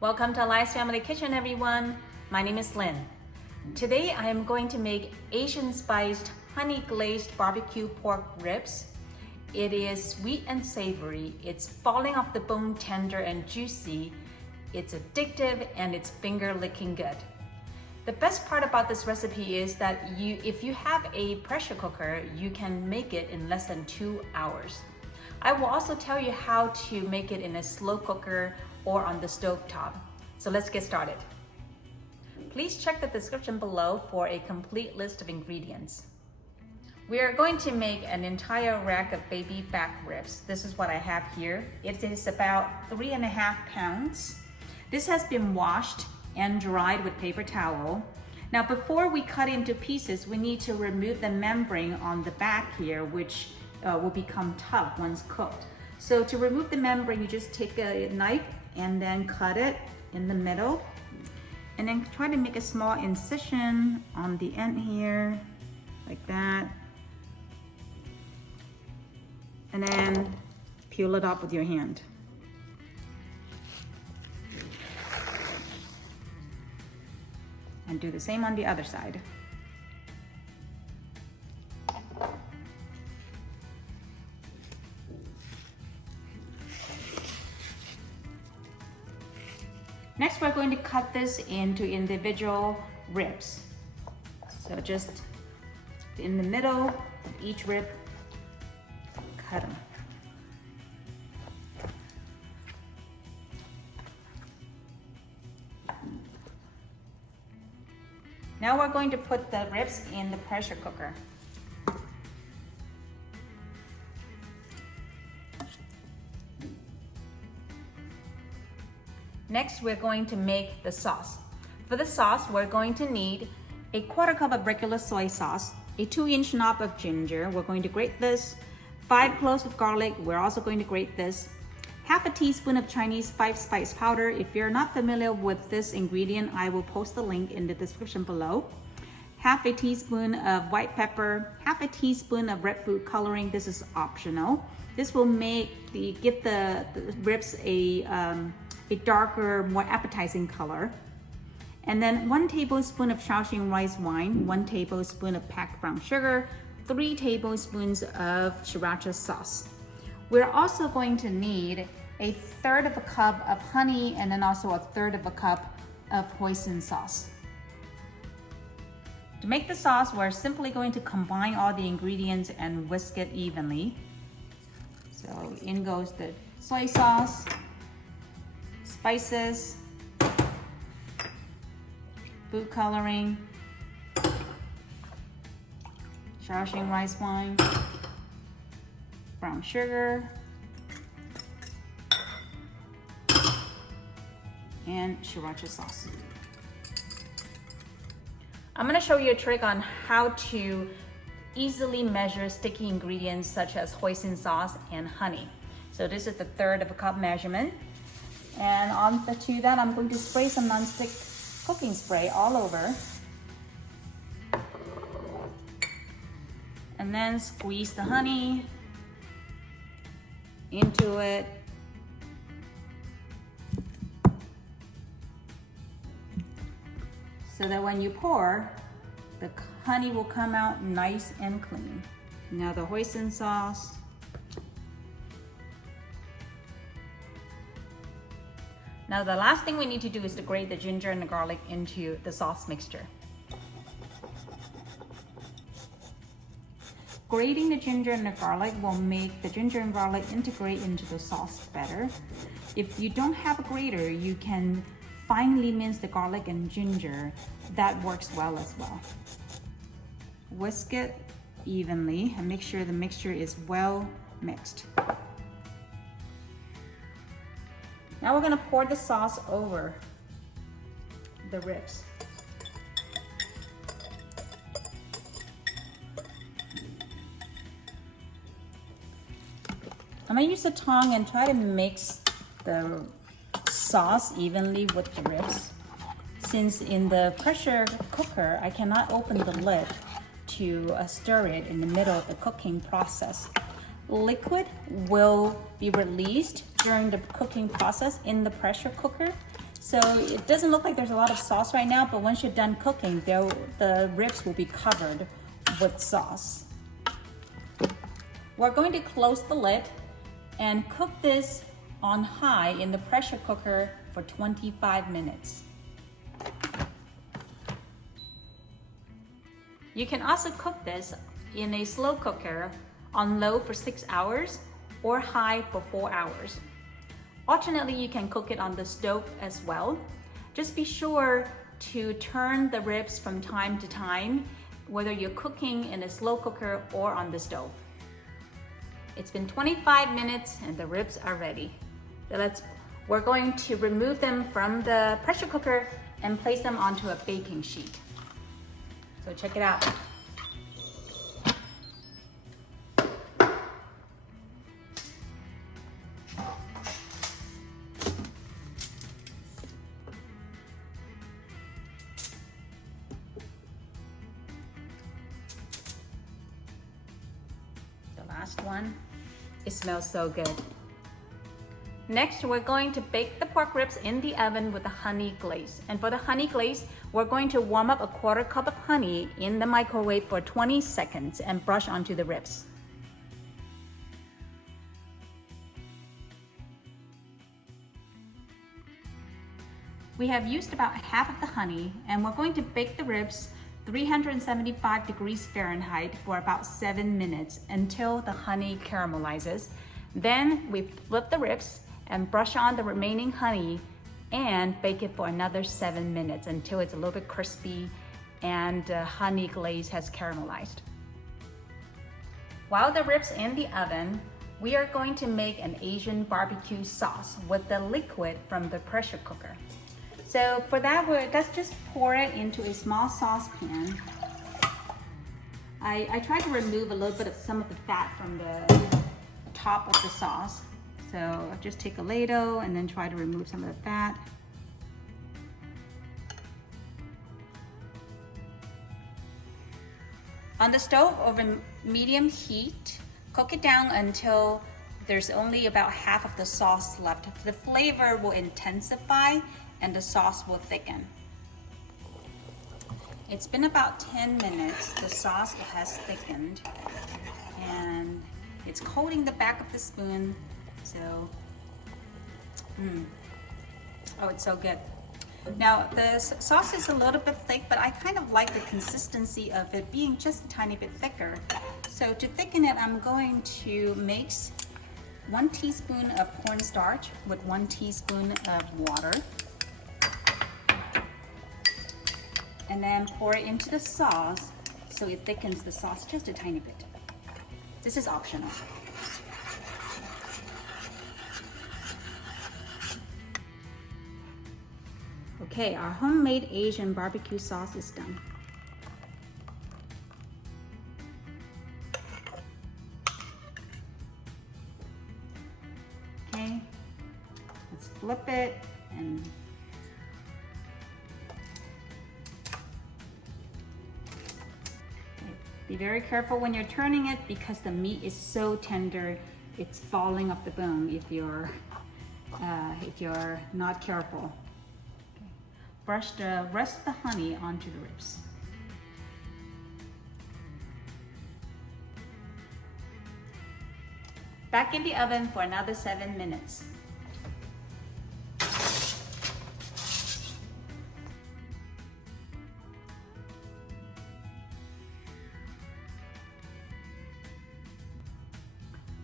Welcome to Eli's Family Kitchen, everyone. My name is Lynn. Today I am going to make Asian spiced honey glazed barbecue pork ribs. It is sweet and savory. It's falling off the bone, tender and juicy. It's addictive and it's finger licking good. The best part about this recipe is that if you have a pressure cooker, you can make it in less than 2 hours. I will also tell you how to make it in a slow cooker or on the stovetop. So let's get started. Please check the description below for a complete list of ingredients. We are going to make an entire rack of baby back ribs. This is what I have here. It is about 3.5 pounds. This has been washed and dried with paper towel. Now before we cut into pieces, we need to remove the membrane on the back here, which will become tough once cooked. So to remove the membrane, you just take a knife and then cut it in the middle, and then try to make a small incision on the end here, like that. And then peel it up with your hand. And do the same on the other side. Next, we're going to cut this into individual ribs. So just in the middle of each rib, cut them. Now we're going to put the ribs in the pressure cooker. Next, we're going to make the sauce. For the sauce, we're going to need a 1/4 cup of regular soy sauce, a 2-inch knob of ginger, we're going to grate this, 5 cloves of garlic, we're also going to grate this, 1/2 teaspoon of Chinese 5-spice powder. If you're not familiar with this ingredient, I will post the link in the description below. 1/2 teaspoon of white pepper, 1/2 teaspoon of red food coloring. This is optional. This will give the ribs a darker, more appetizing color. And then 1 tablespoon of Shaoxing rice wine, 1 tablespoon of packed brown sugar, 3 tablespoons of sriracha sauce. We're also going to need 1/3 cup of honey, and then also 1/3 cup of Hoisin sauce. To make the sauce, we're simply going to combine all the ingredients and whisk it evenly. So in goes the soy sauce, spices, food coloring, Shaoxing rice wine, brown sugar, and sriracha sauce. I'm going to show you a trick on how to easily measure sticky ingredients such as Hoisin sauce and honey. So this is the 1/3 cup measurement. And to that, I'm going to spray some nonstick cooking spray all over. And then squeeze the honey into it. So that when you pour, the honey will come out nice and clean. Now the Hoisin sauce. Now the last thing we need to do is to grate the ginger and the garlic into the sauce mixture. Grating the ginger and the garlic will make the ginger and garlic integrate into the sauce better. If you don't have a grater, you can finely mince the garlic and ginger. That works well as well. Whisk it evenly and make sure the mixture is well mixed. Now we're going to pour the sauce over the ribs. I'm going to use a tongue and try to mix the sauce evenly with the ribs. Since in the pressure cooker, I cannot open the lid to stir it in the middle of the cooking process. liquid will be released during the cooking process in the pressure cooker. So it doesn't look like there's a lot of sauce right now, but once you're done cooking, the ribs will be covered with sauce. We're going to close the lid and cook this on high in the pressure cooker for 25 minutes. You can also cook this in a slow cooker on low for 6 hours or high for 4 hours. Alternately, you can cook it on the stove as well. Just be sure to turn the ribs from time to time, whether you're cooking in a slow cooker or on the stove. It's been 25 minutes and the ribs are ready. So we're going to remove them from the pressure cooker and place them onto a baking sheet. So check it out. Last one. It smells so good. Next, we're going to bake the pork ribs in the oven with a honey glaze. And for the honey glaze, we're going to warm up a 1/4 cup of honey in the microwave for 20 seconds and brush onto the ribs. We have used about half of the honey, and we're going to bake the ribs 375 degrees Fahrenheit for about 7 minutes until the honey caramelizes. Then we flip the ribs and brush on the remaining honey and bake it for another 7 minutes until it's a little bit crispy and honey glaze has caramelized. While the ribs in the oven, we are going to make an Asian barbecue sauce with the liquid from the pressure cooker. So for that, let's just pour it into a small saucepan. I tried to remove a little bit of some of the fat from the top of the sauce. So I'll just take a ladle and then try to remove some of the fat. On the stove over medium heat, cook it down until there's only about half of the sauce left. The flavor will intensify and the sauce will thicken. It's been about 10 minutes. The sauce has thickened and it's coating the back of the spoon. So, oh, it's so good. Now the sauce is a little bit thick, but I kind of like the consistency of it being just a tiny bit thicker. So to thicken it, I'm going to mix 1 teaspoon of cornstarch with 1 teaspoon of water. And then pour it into the sauce so it thickens the sauce just a tiny bit. This is optional. Okay, our homemade Asian barbecue sauce is done. Okay, let's flip it and be very careful when you're turning it because the meat is so tender, it's falling off the bone if you're not careful. Okay. Brush the rest of the honey onto the ribs. Back in the oven for another 7 minutes.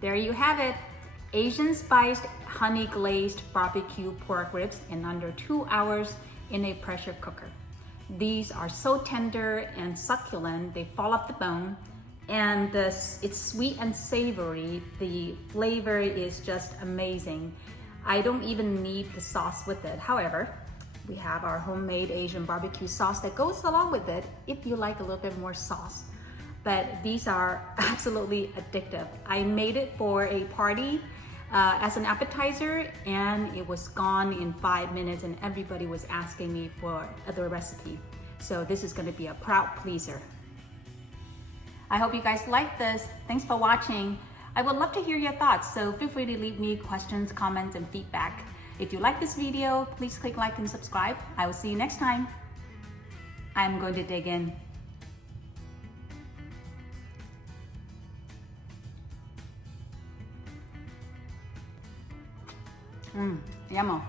There you have it, Asian spiced honey glazed barbecue pork ribs in under 2 hours in a pressure cooker. These are so tender and succulent, they fall off the bone, and it's sweet and savory. The flavor is just amazing. I don't even need the sauce with it. However, we have our homemade Asian barbecue sauce that goes along with it if you like a little bit more sauce. But these are absolutely addictive. I made it for a party as an appetizer and it was gone in 5 minutes and everybody was asking me for the recipe. So this is gonna be a crowd pleaser. I hope you guys like this. Thanks for watching. I would love to hear your thoughts, so feel free to leave me questions, comments, and feedback. If you like this video, please click like and subscribe. I will see you next time. I'm going to dig in. Yummy.